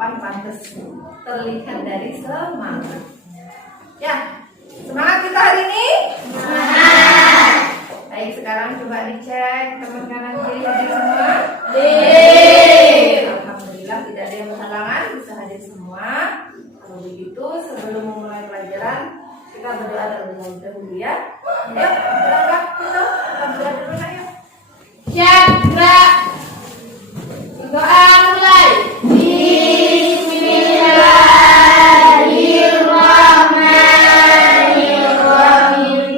kapan pantas terlihat dari semangat. Ya, semangat kita hari ini? Semangat. Baik, sekarang coba dicek teman kanan kiri hadir semua. Alhamdulillah tidak ada yang berhalangan, bisa hadir semua. Kalau begitu, sebelum memulai pelajaran, kita berdoa terlebih dahulu ya. Ayo, berangkat kita berdoa dulu ayo. Siap, gerak. Doa mulai. Bismillahirrahmanirrahim.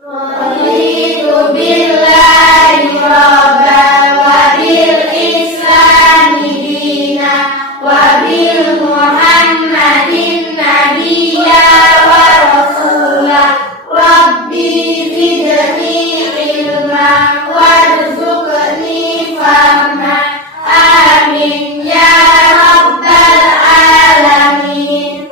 Raditu billahi rabban wa bil islami dinan wa bil muhammadin nabiyya wa rasula. Rabbi zidni ilman warzuqni fahman. Amin ya rabbal alamin.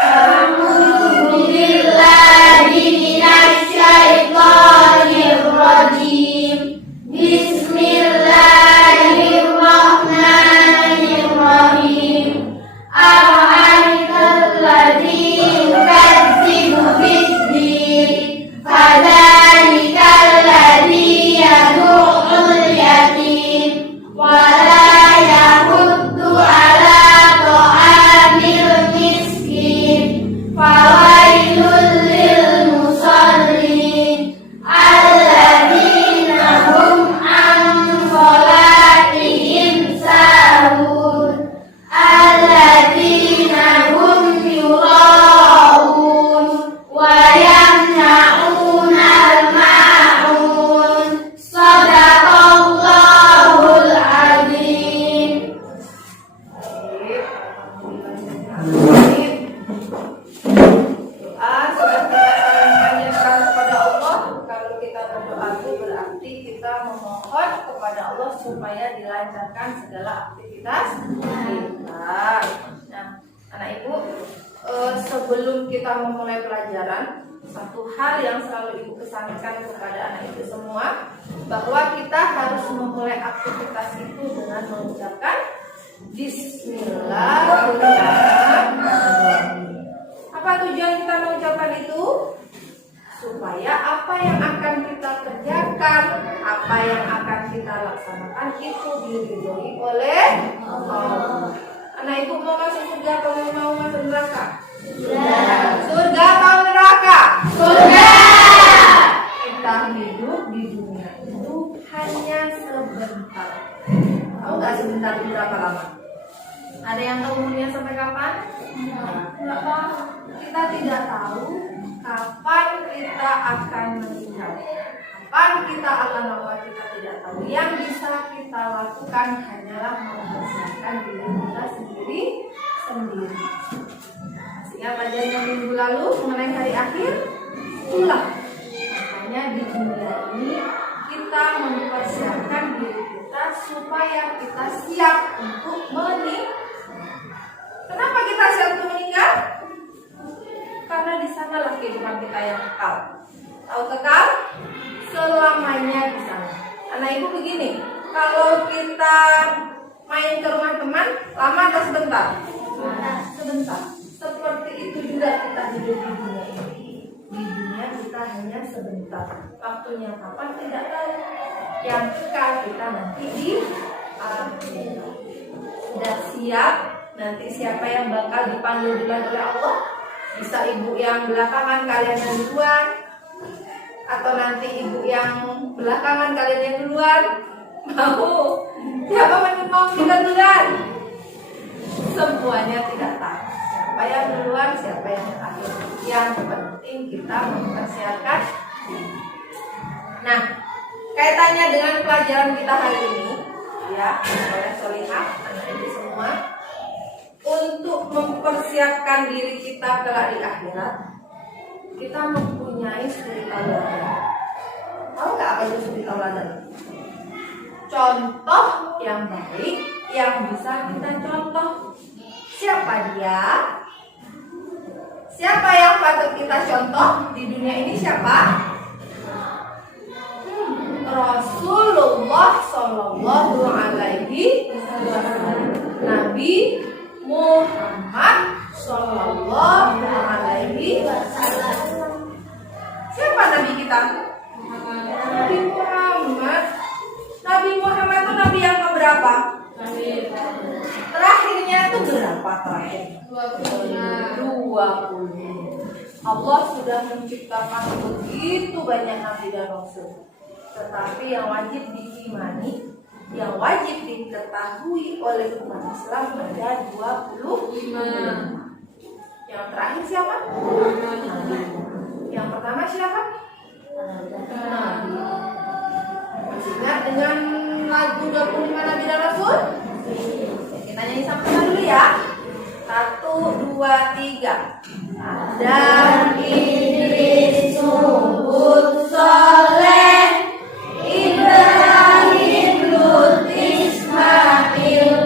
A'udzubillahi minasyaitonir rajim. Bismillahirrahmanirrahim. Ara'aital ladzi yukadzibu bid-din, fadzalikal ladzi yad'ul yatim wa la yahuddu ala ta'amil miskin. Fawailul lil musallin alladzina hum an sholatihim sahun alladzina hum yura'un wa yamna'unal ma'un. Shadaqallahul azim. Doa sudah kita saling panjatkan kepada Allah. Kalau kita berdoa itu berarti kita memohon kepada Allah supaya dilancarkan segala aktivitas kita. Nah, anak ibu, sebelum kita memulai pelajaran, satu hal yang selalu ibu pesankan kepada anak ibu semua, bahwa kita harus memulai aktivitas itu dengan mengucapkan Bismillahirrahmanirrahim. Apa tujuan kita mengucapkan itu? Supaya apa yang akan kita kerjakan, apa yang akan kita laksanakan itu diridhoi oleh Allah. Anak ibu mau masuk surga atau mau masuk neraka? Surga atau neraka? Surga. Kita hidup di dunia itu hanya sebentar. Tahu nggak sebentar itu berapa lama? Ada yang tahu umurnya sampai kapan? Nggak tahu. Kita tidak tahu kapan kita akan meninggal. Kapan kita akan wafat kita tidak tahu. Yang bisa kita lakukan hanyalah mempersiapkan diri kita sendiri. Sehingga pelajaran yang minggu lalu mengenai hari akhir, itulah makanya di dunia ini kita mempersiapkan diri kita supaya kita siap untuk meninggal. Kenapa kita siap untuk meninggal? Karena di sanalah kehidupan kita yang kekal. Tahu kekal? Selamanya di sana. Anak ibu begini, kalau kita main ke rumah teman, lama atau sebentar? Sebentar. Seperti itu juga kita hidup di dunia ini. Di dunia kita hanya sebentar. Waktunya kapan tidak tahu. Yang kekal kita nanti di akhirat. Sudah siap? Nanti siapa yang bakal dipanggil duluan oleh Allah? Bisa ibu yang belakangan, kalian yang duluan. Atau nanti ibu yang belakangan, kalian yang duluan. Mau? Siapa mau kita duluan? Semuanya tidak tahu. Siapa yang duluan, siapa yang terakhir. Yang penting kita mempersiapkan. Nah, kaitannya dengan pelajaran kita hari ini, ya, oleh Solihah, anak ibu semua, untuk mempersiapkan diri kita kelak di akhirat, kita mempunyai suri tauladan. Tahu nggak apa itu suri tauladan? Contoh yang baik yang bisa kita contoh. Siapa dia? Siapa yang patut kita contoh di dunia ini? Siapa? Rasulullah Shallallahu Alaihi Wasallam, Nabi siapa? Nabi Muhammad. Nabi Muhammad itu nabi yang keberapa? Terakhirnya itu berapa terakhir? 20. Allah sudah menciptakan begitu banyak nabi dan rasul. Tetapi yang wajib diimani, yang wajib diketahui oleh umat Islam ada 25. Yang terakhir siapa? Yang pertama siapa? Nabi. Masih ingat dengan lagu 25 Nabi dan Rasul? Kita nyanyi sama-sama dulu ya. 1, 2, 3. Dan Idris Hud Saleh, Ibrahim Lut Ismail,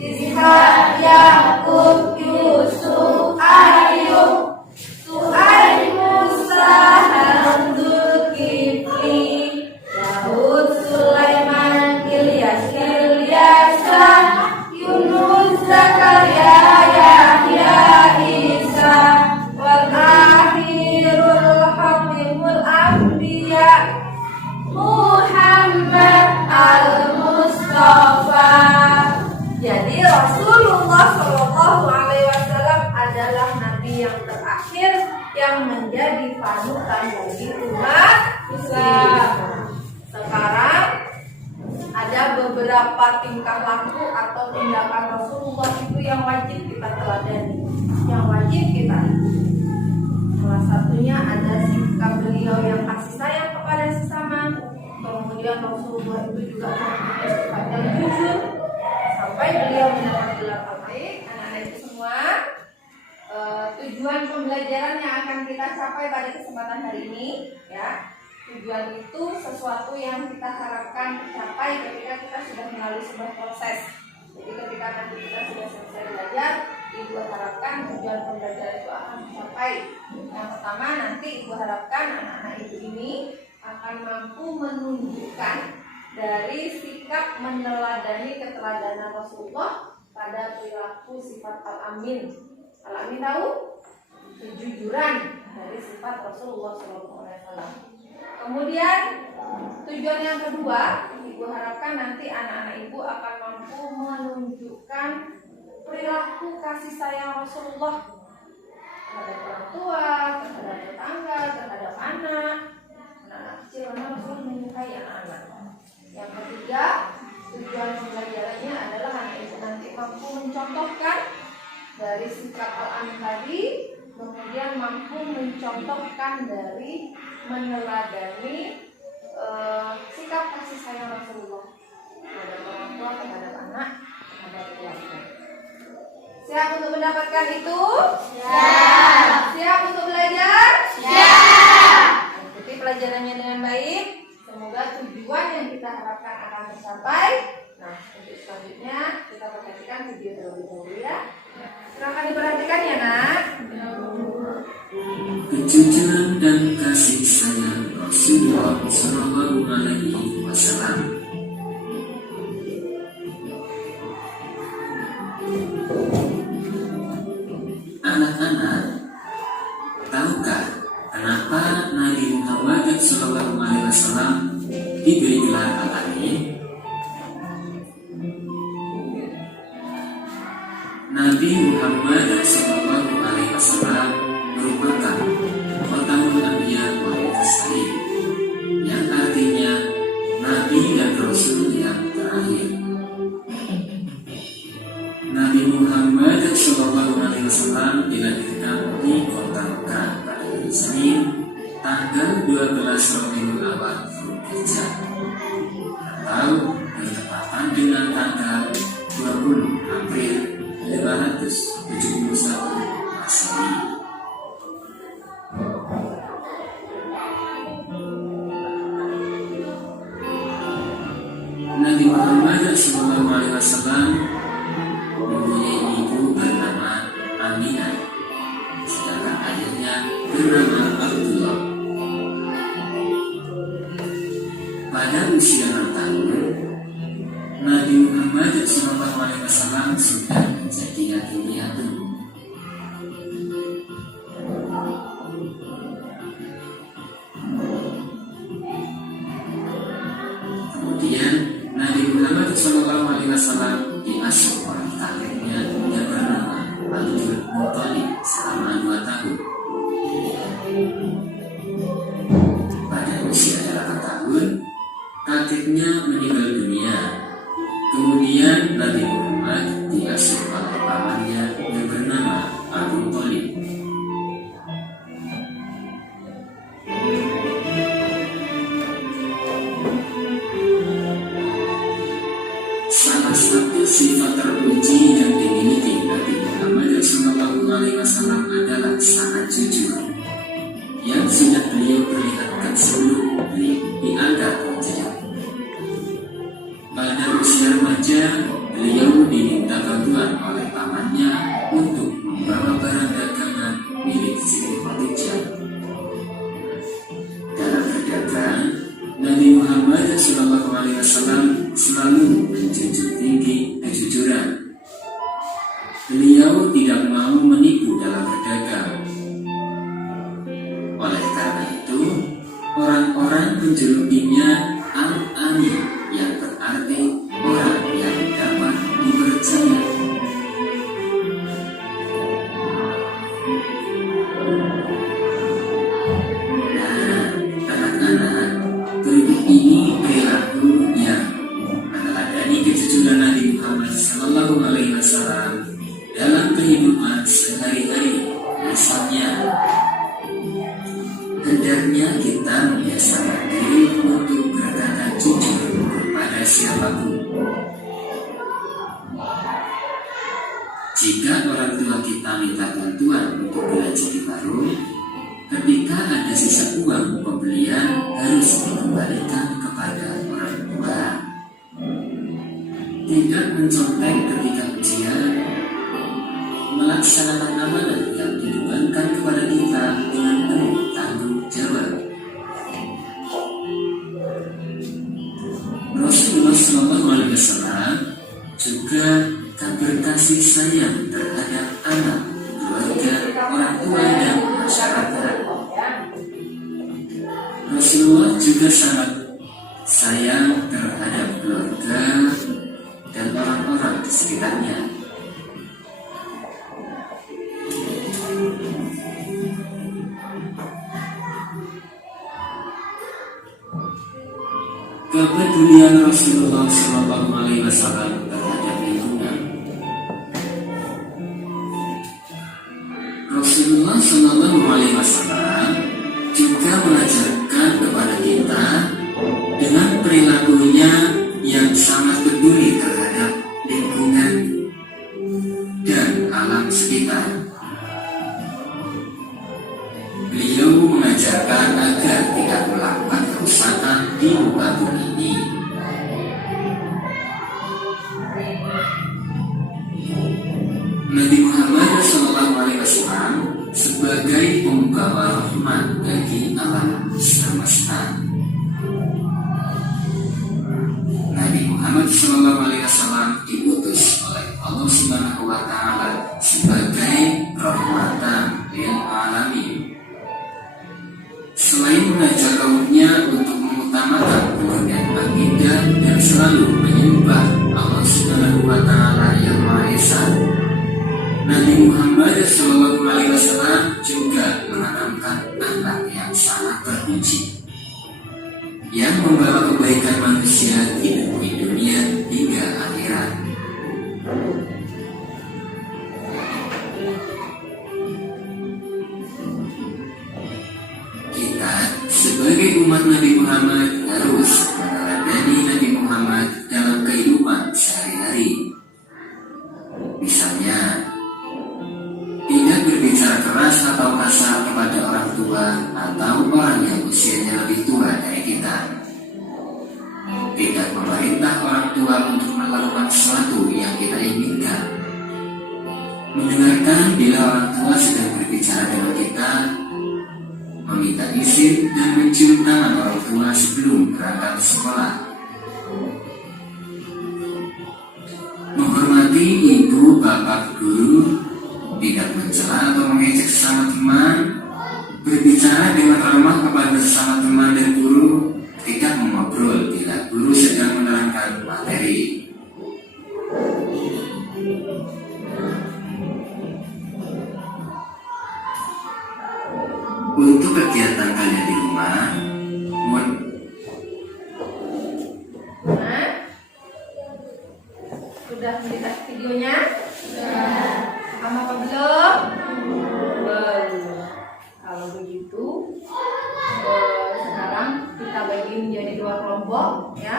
Ishak Yakub Yusuf Ayub, Su'aib Musa Hamzul Kifli, Daud Sulaiman Ilyas Ilyasa, Yunus Zakaria Yahya Isa, wal akhirul hakimul anbiya Muhammad al-Mustafa. Jadi Rasulullah Shallallahu Alaihi Wasallam adalah nabi yang terakhir yang menjadi panutan bagi umat Islam. Sekarang ada beberapa tingkah laku atau tindakan Rasulullah itu yang wajib kita teladani, yang wajib kita ikuti. Salah satunya ada sikap beliau yang kasih sayang kepada sesama. Kemudian Rasulullah itu juga mempunyai sifat yang jujur sampai beliau mendapat gelar taufik. Anak-anak itu semua, tujuan pembelajaran yang akan kita capai pada kesempatan hari ini, ya. Tujuan itu sesuatu yang kita harapkan tercapai ketika kita sudah melalui sebuah proses. Jadi ketika nanti kita sudah selesai belajar, Ibu harapkan tujuan pembelajaran itu akan tercapai. Yang pertama, nanti Ibu harapkan anak-anak Ibu ini akan mampu menunjukkan dari sikap meneladani keteladanan Rasulullah pada perilaku sifat al-amin. Al-amin tahu? Kejujuran dari sifat Rasulullah SAW. Kemudian tujuan yang kedua, Ibu harapkan nanti anak-anak Ibu akan mampu menunjukkan perilaku kasih sayang Rasulullah terhadap orang tua, terhadap tetangga, terhadap anak kecil, karena Rasul menyukai anak-anak. Yang ketiga, tujuan pembelajarannya adalah anak Ibu nanti mampu mencontohkan dari sikap al-amin tadi, kemudian mampu mencontohkan dari meneladani sikap kasih sayang Rasulullah terhadap orang tua, terhadap anak, terhadap keluarga. Siap untuk mendapatkan itu? Siap. Siap untuk belajar? Siap. Ikuti pelajarannya dengan baik. Semoga tujuan yang kita harapkan akan tercapai. Nah, untuk selanjutnya kita perhatikan video terlebih dahulu ya. Silahkan diperhatikan ya, Nak. Kejujuran dan kasih sayang Rasulullah Shallallahu Alaihi Wasallam. Anak-anak, tahukah kenapa Nabi Muhammad Shallallahu Alaihi Wasallam diberi gelar al-amin? Nabi Muhammad Shallallahu Alaihi Wasallam merupakan khatamul anbiya wal mursalin, yang artinya nabi dan rasul yang terakhir. Nabi Muhammad Shallallahu Alaihi Wasallam dilahirkan di kota Mekah pada hari Senin tanggal 12 Rabiul Awal Dzulhijjah, atau bertepatan dengan tanggal 20 April 571 Masehi. Nabi Muhammad SAW mempunyai ibu bernama Aminah, sedangkan ayahnya bernama Abdullah. Pada usia 6 tahun, Nabi Muhammad SAW sudah menjadi yatim. Alaihi Wasallam adalah sangat jujur, yang sudah beliau perlihatkan sebelum beliau diangkat menjadi. Pada usia remaja, beliau diminta bantuan oleh pamannya untuk membawa barang dagangan milik Siti Khadijah. Dalam berdagang, Nabi Muhammad SAW selalu menjunjung tinggi kejujuran. Beliau tidak mau menipu dalam berdagang. Oleh karena itu, orang-orang menjulukinya Al-Amin, yang berarti orang yang dapat dipercaya. Nah, anak-anak, berikut ini perilaku yang meneladani kejujuran Nabi Muhammad SAW dalam kehidupan sehari-hari. Misalnya, hendaknya kita membiasakan diri untuk berkata jujur kepada siapapun. Jika orang tua kita minta bantuan untuk belanja di warung, ketika ada sisa uang pembelian harus dikembalikan kepada orang tua. Tidak mencontek ketika ujian, melaksanakan amanah yang dibebankan kepada kita dengan penuh tanggung jawab. Rasulullah SAW juga berkasih sayang terhadap anak, keluarga, orang tua, dan masyarakat. Rasulullah juga sangat sayang terhadap keluarga dan orang-orang di sekitarnya. Kepedulian Rasulullah SAW terhadap lingkungan. Rasulullah SAW juga mengajarkan kepada kita dengan perilakunya yang sangat peduli terhadap lingkungan dan alam sekitar. Beliau mengajarkan agar tidak melakukan kerusakan di muka bumi ini. Nabi Muhammad SAW sebagai pembawa rahmat bagi alam semesta. Nabi Muhammad SAW diutus oleh Allah Subhanahu wa Ta'ala sebagai rahmatan lil alamin. Selain mengajak kaumnya untuk mengutamakan kemuliaan akidah dan selalu menyembah Allah Subhanahu wa Ta'ala yang Maha Esa, Nabi Muhammad SAW juga menanamkan akhlak yang sangat terpuji yang membawa kebaikan manusia di dunia hingga akhirat. Kita sebagai umat Nabi Muhammad harus meneladani Nabi Muhammad dalam kehidupan sehari-hari. Misalnya, tidak berbicara keras atau kasar kepada orang tua atau orang yang usianya lebih tua dari kita. Tidak memerintah orang tua untuk melakukan sesuatu yang kita inginkan. Mendengarkan bila orang tua sedang berbicara dengan kita, meminta izin dan mencium tangan orang tua sebelum berangkat ke sekolah. Menghormati ibu, bapak, guru, tidak mencela atau mengejek sesama teman, berbicara dengan ramah kepada sesama teman dan guru, tidak mengobrol bila guru sedang menerangkan materi. Untuk kegiatan kalian di rumah, sudah melihat videonya? Paham apa belum? Belum. Kalau begitu, sekarang kita bagi menjadi 2 kelompok, ya.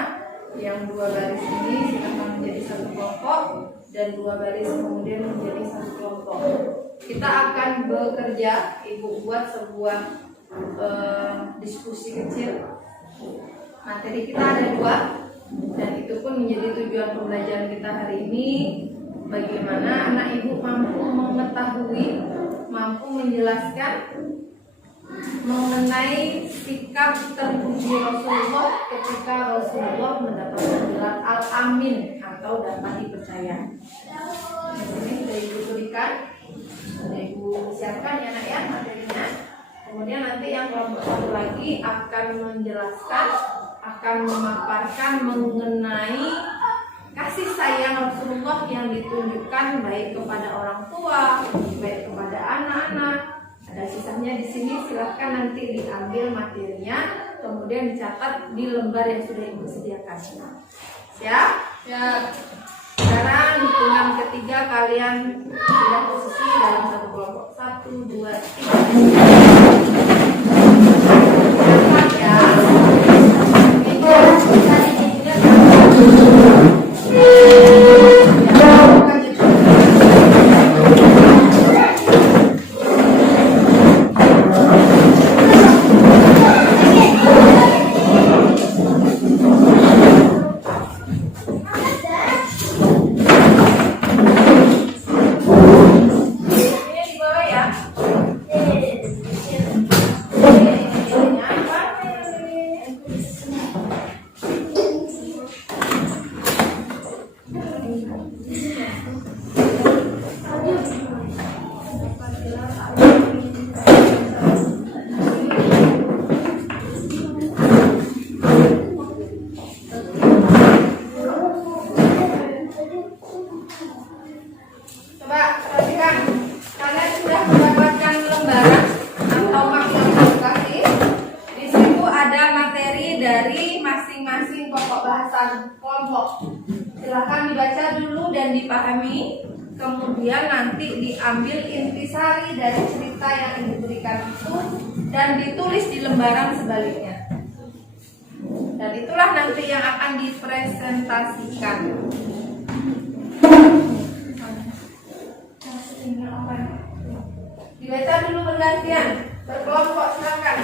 Yang 2 baris ini silakan menjadi 1 kelompok dan 2 baris kemudian menjadi 1 kelompok. kita akan bekerja, Ibu buat sebuah diskusi kecil. Materi kita ada 2, dan itu pun menjadi tujuan pembelajaran kita hari ini. Bagaimana anak Ibu mampu mengetahui, mampu menjelaskan mengenai sikap terpuji Rasulullah ketika Rasulullah mendapatkan gelar Al-Amin atau dapat dipercaya. Di sini sudah Ibu berikan, sudah Ibu siapkan ya nak ya materinya. Kemudian nanti yang kelompok satu lagi akan menjelaskan, akan memaparkan mengenai kasih sayang Rasulullah yang ditunjukkan baik kepada orang tua, baik kepada anak-anak. Ada sisanya di sini, silakan nanti diambil materinya, kemudian dicatat di lembar yang sudah Ibu sediakan. Siap? Siap. Sekarang hitungan ketiga kalian sudah posisi dalam satu kelompok. 1, 2, 3. Silakan ya. Silahkan dibaca dulu dan dipahami, kemudian nanti diambil intisari dari cerita yang diberikan itu dan ditulis di lembaran sebaliknya. Dan itulah nanti yang akan dipresentasikan. Dibaca dulu bergantian, berkelompok silakan.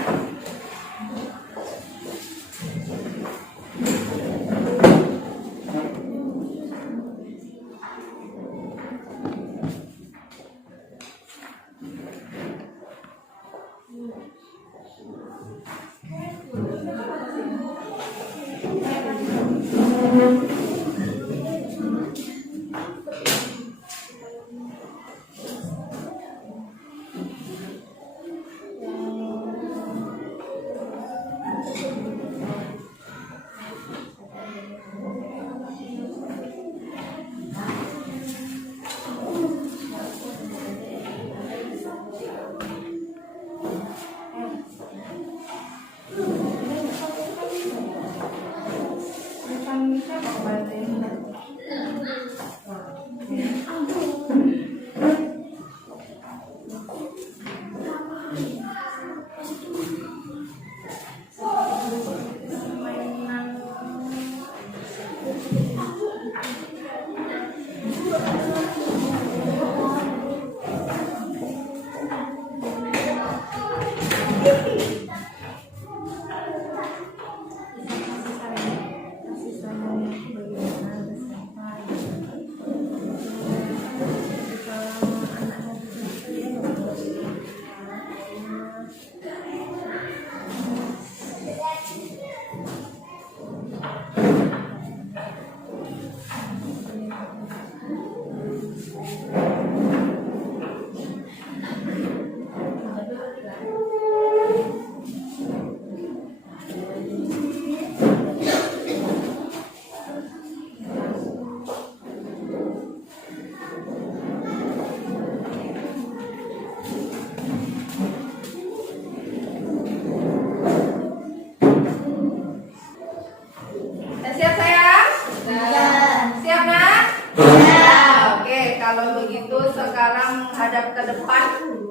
menghadap ke depan,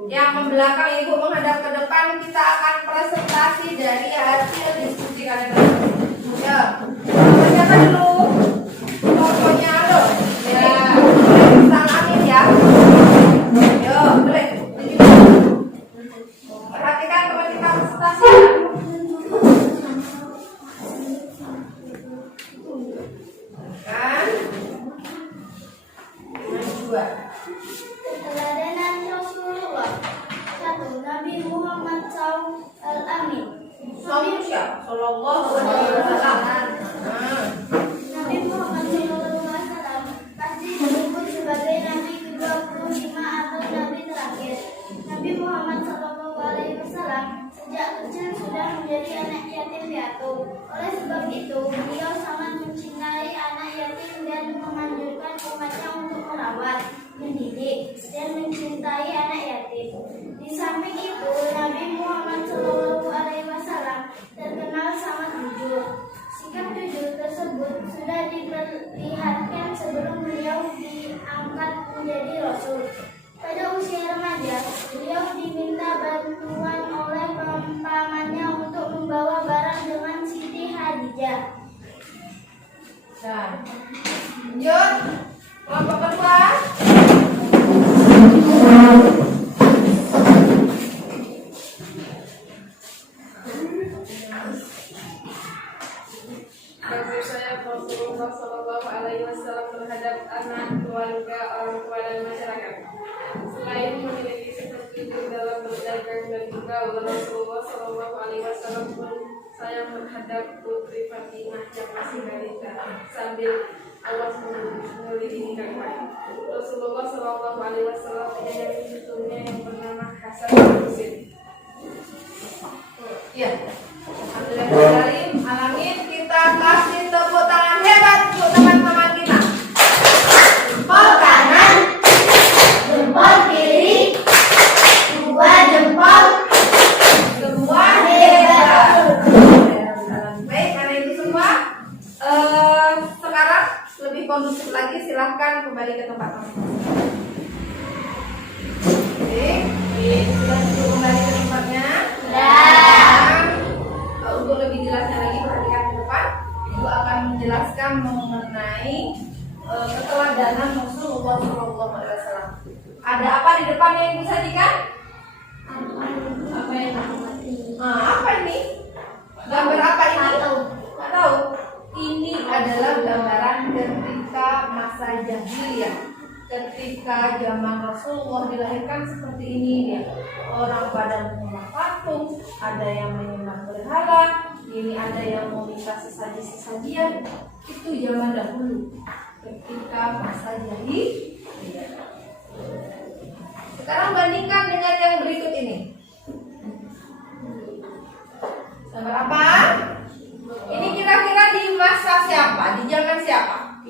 yang membelakang Ibu menghadap ke depan. Kita akan presentasi dari hasil diskusi kalian. Ya, siapa dulu? Pokoknya lo. Ya, salamin ya. Yo, boleh. menjadi anak yatim piatu. Oleh sebab itu, beliau sangat mencintai anak yatim dan menganjurkan umatnya untuk merawat, mendidik, dan mencintai anak yatim. Di samping itu, Nabi Muhammad SAW terkenal sangat jujur. Sikap jujur tersebut sudah diperlihatkan sebelum beliau diangkat menjadi Rasul. Pada usia remaja, beliau diminta bantuan oleh pamannya untuk membawa barang dengan Siti Khadijah. Dan lanjut kelompok kedua. Kasih sayang Rasulullah Shallallahu Alaihi Wasallam terhadap anak, keluarga, orang tua dan masyarakat. Selain memiliki sifat jujur dalam berdagang dan juga Rasulullah Shallallahu Alaihi Wasallam pun sayang terhadap putri Fatimah yang masih balita sambil Allah menyelidiki baik. Rasulullah Shallallahu Alaihi Wasallam menyayangi cucunya yang bernama Hasan bin Husain. Ya, alhamdulillah. Alamin, kita kasih tepuk tangan hebat untuk teman-teman kita. Jempol kanan, jempol kiri, dua jempol, Semua hebat. Baik, karena itu semua sekarang lebih kondusif lagi, silahkan kembali ke tempat masing-masing. Oke, sudah cukup kembali ke tempatnya. Untuk lebih jelasnya lagi, perhatikan ke depan. Ibu akan menjelaskan mengenai keteladanan Rasulullah SAW. Ada apa di depannya yang Ibu sajikan? apa yang Apa ini? Gambar apa ini? Nggak tahu. Ini adalah gambaran ketika masa jahiliyah. Ketika zaman Rasulullah dilahirkan seperti ini dia. Orang pada menyembah patung, ada yang menyembah berhala, ini ada yang meminta sesaji-sesajian. Itu zaman dahulu. Ketika masa jahiliyah. Sekarang bandingkan dengan yang berikut ini. Gambar apa? Ini kira-kira di masa siapa? Di zaman siapa?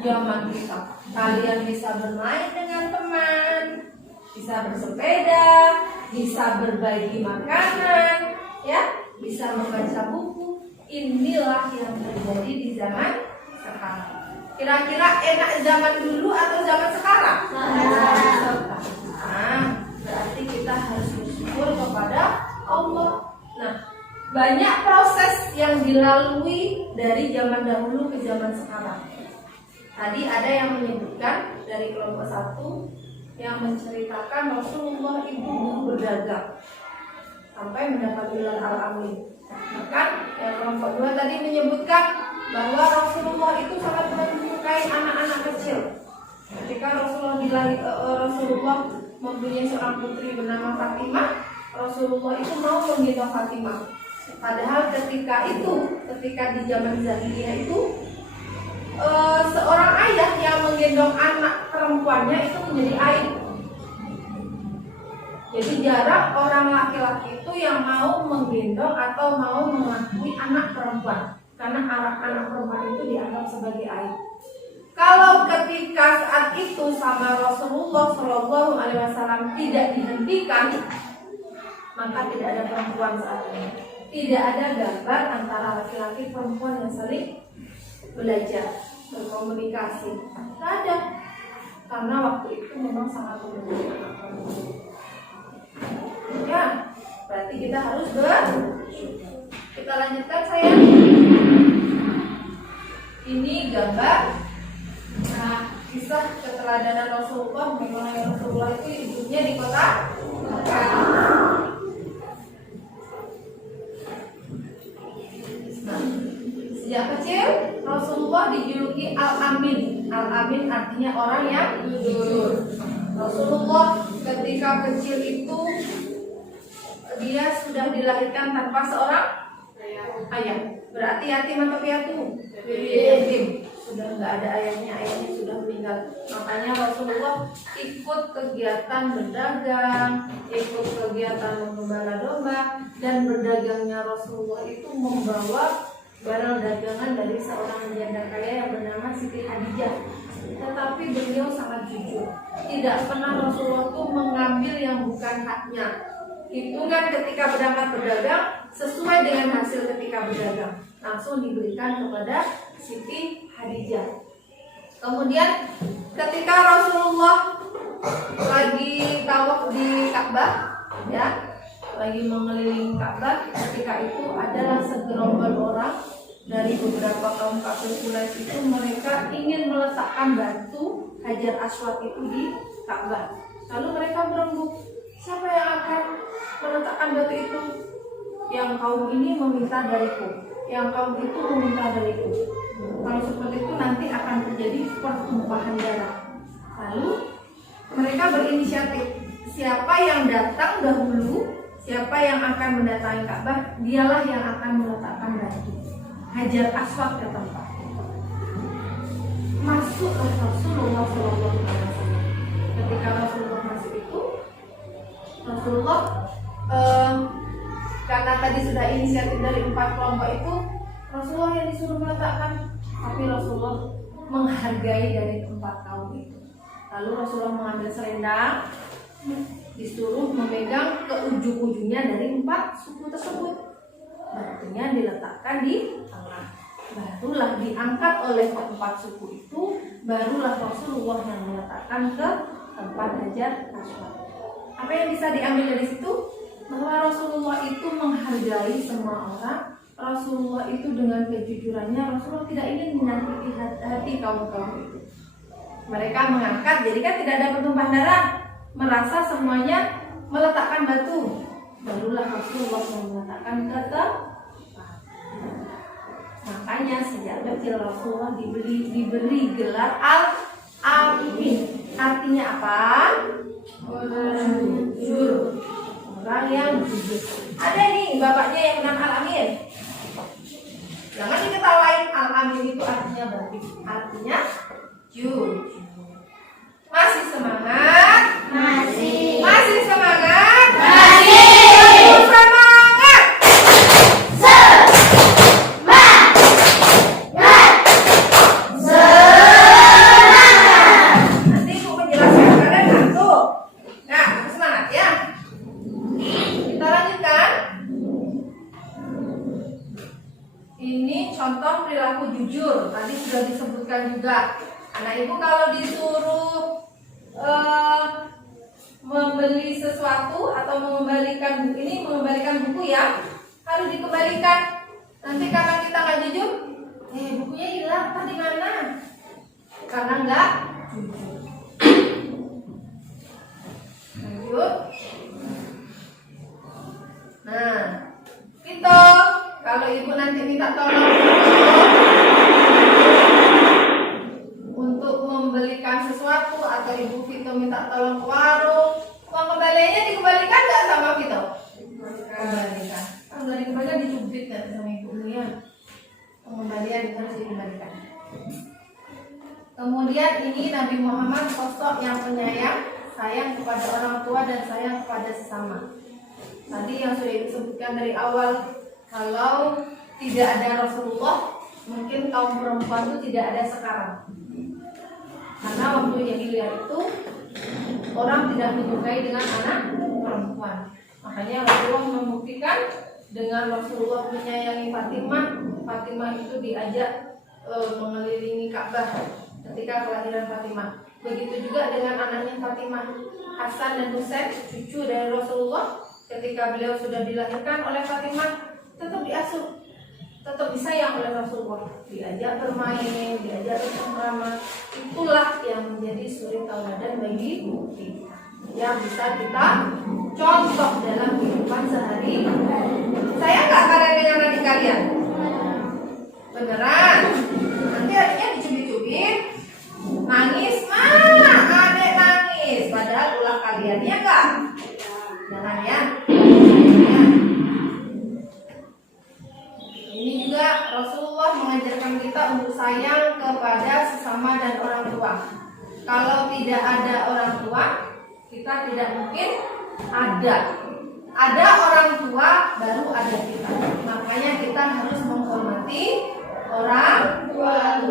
Zaman kita. Kalian bisa bermain dengan teman, bisa bersepeda, bisa berbagi makanan, ya, bisa membaca buku. Inilah yang terjadi di zaman sekarang. Kira-kira enak zaman dulu atau zaman sekarang? Nah, berarti kita harus bersyukur kepada Allah. Nah, banyak proses yang dilalui dari zaman dahulu ke zaman sekarang. Tadi ada yang menyebutkan dari kelompok 1 yang menceritakan Rasulullah itu dulu berdagang sampai mendapat gelar Al-Amin. Bahkan yang kelompok 2 tadi menyebutkan bahwa Rasulullah itu sangat menyukai anak-anak kecil. Ketika Rasulullah mempunyai seorang putri bernama Fatimah, Rasulullah itu mau menggendong Fatimah. Padahal ketika di zaman jahiliyah itu seorang ayah yang menggendong anak perempuannya itu menjadi aib. Jadi jarang orang laki-laki itu yang mau menggendong atau mau mengakui anak perempuan, karena anak perempuan itu dianggap sebagai aib. Kalau ketika saat itu sama Rasulullah Shallallahu Alaihi Wasallam tidak dihentikan, maka tidak ada perempuan saat ini. Tidak ada gambar antara laki-laki perempuan yang saling belajar, berkomunikasi. Tidak ada, karena waktu itu memang sangat membutuhkan. Ya, berarti kita harus bersyukur. Kita lanjutkan sayang. Ini gambar kisah keteladanan Rasulullah. Memang Rasulullah itu hidupnya di kota Mekah. Sejak kecil Rasulullah dijuluki Al-Amin. Al-Amin artinya orang yang jujur. Rasulullah ketika kecil itu dia sudah dilahirkan tanpa seorang ayah. Berarti yatim atau piatu? Yatim. Sudah nggak ada ayahnya, ayahnya sudah sudah meninggal. Makanya Rasulullah ikut kegiatan berdagang, ikut kegiatan mengembala domba, dan berdagangnya Rasulullah itu membawa barang dagangan dari seorang janda kaya yang bernama Siti Khadijah. Tetapi beliau sangat jujur, tidak pernah Rasulullah itu mengambil yang bukan haknya. Hitungan ketika berangkat berdagang sesuai dengan hasil ketika berdagang, langsung diberikan kepada Siti Khadijah. Kemudian ketika Rasulullah lagi tawaf di Ka'bah, ya, lagi mengelilingi Ka'bah, ketika itu adalah segerombol orang dari beberapa kaum kafir Quraisy itu, mereka ingin meletakkan batu Hajar Aswad itu di Ka'bah. Lalu mereka berembuk, siapa yang akan meletakkan batu itu? Yang kaum ini meminta dariku, yang kaum itu meminta dariku. Kalau seperti itu nanti akan terjadi pertumpahan darah. Lalu mereka berinisiatif, siapa yang datang dahulu, siapa yang akan mendatangi Ka'bah, dialah yang akan meletakkan batu Hajar Aswad ke tempat. Masuklah Rasulullah SAW. Ketika Rasulullah masuk itu, Rasulullah karena tadi sudah inisiatif dari 4 kelompok itu, Rasulullah yang disuruh meletakkan, tapi Rasulullah menghargai dari 4 kaum itu. Lalu Rasulullah mengambil selendang, disuruh memegang ke ujung-ujungnya dari 4 suku tersebut. Batunya diletakkan di tengah, barulah diangkat oleh keempat suku itu, barulah Rasulullah yang meletakkan ke tempat Hajar Aswad. Apa yang bisa diambil dari situ? Bahwa Rasulullah itu menghargai semua orang. Rasulullah itu dengan kejujurannya, Rasulullah tidak ingin menyakiti hati kaum-kaum itu. Mereka mengangkat, jadi kan tidak ada pertumpahan darah, merasa semuanya meletakkan batu. Barulah Rasulullah yang meletakkan kata. Makanya sejak kecil Rasulullah diberi gelar Al-Amin. Artinya apa? Orang jujur. Orang yang jujur. Ada nih bapaknya yang bernama Al-Amin. Jangan diketawain, Al-Amin itu artinya baik. Artinya jujur. Masih semangat? Masih. Masih semangat? Masih. Semangat. Nanti aku menjelaskan kalian satu. Nah, semangat ya. Kita lanjutkan. Ini contoh perilaku jujur. Tadi sudah disebutkan juga. Anak ibu kalau disuruh membeli sesuatu atau mengembalikan buku ini, mengembalikan buku ya, harus dikembalikan. Nanti karena kita nggak jujur, bukunya hilang, apa di mana? Karena nggak jujur. Lanjut. Nah, Vito, kalau ibu nanti minta tolong untuk membelikan sesuatu, atau ibu Vito minta tolong ke warung, uang kembaliannya dikembalikan nggak sama Vito? Kembalikan. Kalau dikembalikan dicubit nggak sama ibu ya? Pengembalian harus dikembalikan. Kemudian ini Nabi Muhammad sosok yang penyayang, sayang kepada orang tua dan sayang kepada sesama. Tadi yang sudah disebutkan dari awal, kalau tidak ada Rasulullah, mungkin kaum perempuan itu tidak ada sekarang. Karena waktu jahiliyah itu orang tidak menyukai dengan anak perempuan. Makanya Rasulullah membuktikan dengan Rasulullah menyayangi Fatimah. Fatimah itu diajak mengelilingi Ka'bah ketika kelahiran Fatimah. Begitu juga dengan anaknya Fatimah, Hasan dan Husain, cucu dari Rasulullah. Ketika beliau sudah dilahirkan oleh Fatimah, tetap diasuh, tetap disayang oleh Rasulullah, diajak bermain, diajak bercengkrama. Itulah yang menjadi suri tauladan bagi kita, yang bisa kita contoh dalam kehidupan sehari-hari. Saya nggak kalian dengan adik kalian? Beneran? Nanti adiknya dicubit-cubit, nangis, adik nangis, padahal ulah kalian, ya nggak? Jangan ya. Ini juga Rasulullah mengajarkan kita untuk sayang ke kepada sesama dan orang tua. Kalau tidak ada orang tua, kita tidak mungkin ada. Ada orang tua, baru ada kita. Makanya kita harus menghormati orang tua.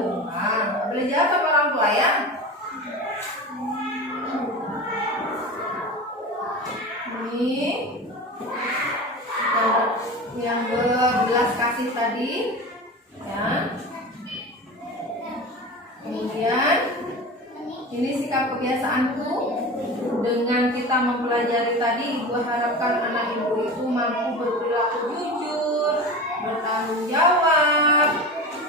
Boleh jawab sama orang tua ya? Ini yang berbelas kasih tadi, ya. Kemudian ini sikap kebiasaanku. Dengan kita mempelajari tadi, ibu harapkan anak ibu itu mampu berperilaku jujur, bertanggung jawab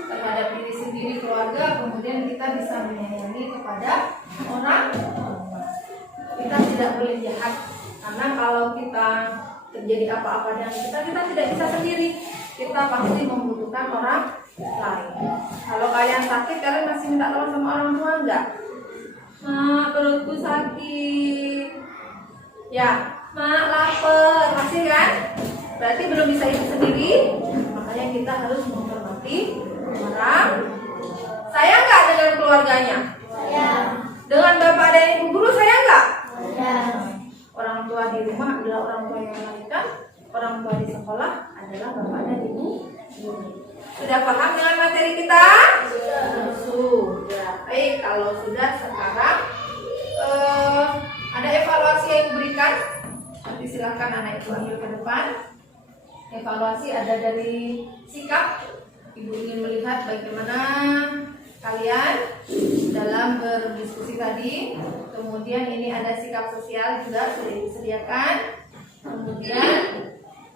terhadap diri sendiri, keluarga. Kemudian kita bisa menyayangi kepada orang tua. Kita tidak boleh jahat, karena kalau kita terjadi apa-apa dengan kita tidak bisa sendiri. Kita pasti membutuhkan orang lain. Kalau kalian sakit, kalian masih minta tolong sama orang tua enggak? Mak, perutku sakit. Ya, mak lapar, masih kan? Berarti belum bisa hidup sendiri. Makanya kita harus menghormati orang. Sayang nggak dengan keluarganya? Sayang. Dengan bapak dan ibu guru sayang nggak? Sayang. Orang tua di rumah adalah orang tua yang melahirkan. Orang tua di sekolah adalah bapak dan ibu. Sudah paham dengan materi kita? Sudah. Baik, kalau sudah, sekarang ada evaluasi yang diberikan. Nanti silakan anak ibu ambil ke depan. Evaluasi ada dari sikap. Ibu ingin melihat bagaimana kalian dalam berdiskusi tadi. Kemudian ini ada sikap sosial juga sudah disediakan. Kemudian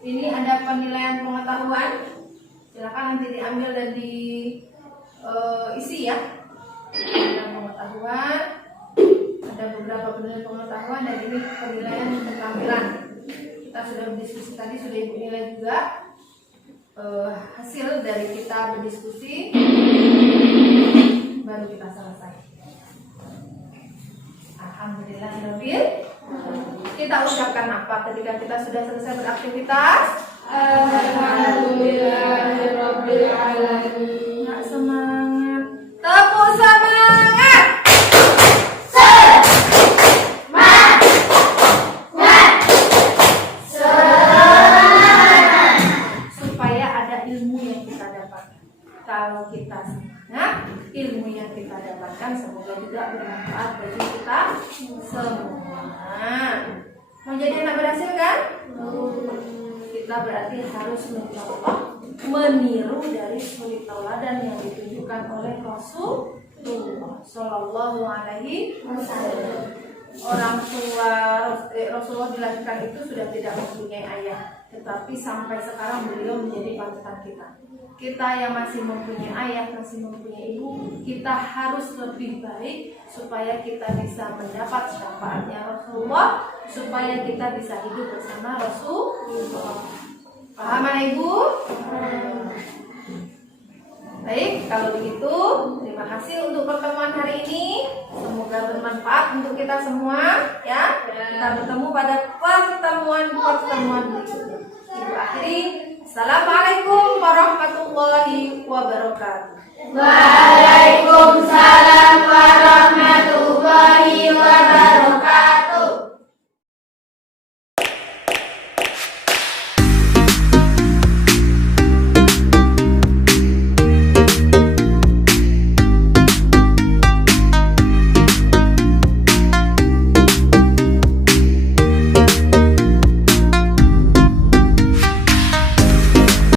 ini ada penilaian pengetahuan. Silakan nanti diambil dan diisi ya. Ada pengetahuan, ada beberapa penilaian pengetahuan, dan ini penilaian keterampilan. Kita sudah berdiskusi tadi, sudah ibu nilai juga hasil dari kita berdiskusi. Baru kita selesai. Alhamdulillahirabbil. Kita ucapkan apa ketika kita sudah selesai beraktivitas? Alhamdulillahirabbil alamin. Nggak semangat. Tepuk semangat. Supaya ada ilmu yang kita dapatkan. Kalau kita semangat, ilmu yang kita dapatkan semoga juga bermanfaat bagi kita semua. Mau jadi anak berhasil kan? Kita berarti harus mencontoh, meniru dari suri tauladan yang ditunjukkan oleh Rasulullah Shallallahu Alaihi Wasallam. Orang tua Rasulullah dilahirkan itu sudah tidak mempunyai ayah, tetapi sampai sekarang beliau menjadi panutan kita. Kita yang masih mempunyai ayah, masih mempunyai ibu, kita harus lebih baik supaya kita bisa mendapat syafaatnya Rasulullah, supaya kita bisa hidup bersama Rasulullah. Paham ibu? Baik, kalau begitu terima kasih untuk pertemuan hari ini. Semoga bermanfaat untuk kita semua ya. Kita bertemu pada pertemuan berikutnya. Ibu akhiri. Assalamualaikum warahmatullahi wabarakatuh.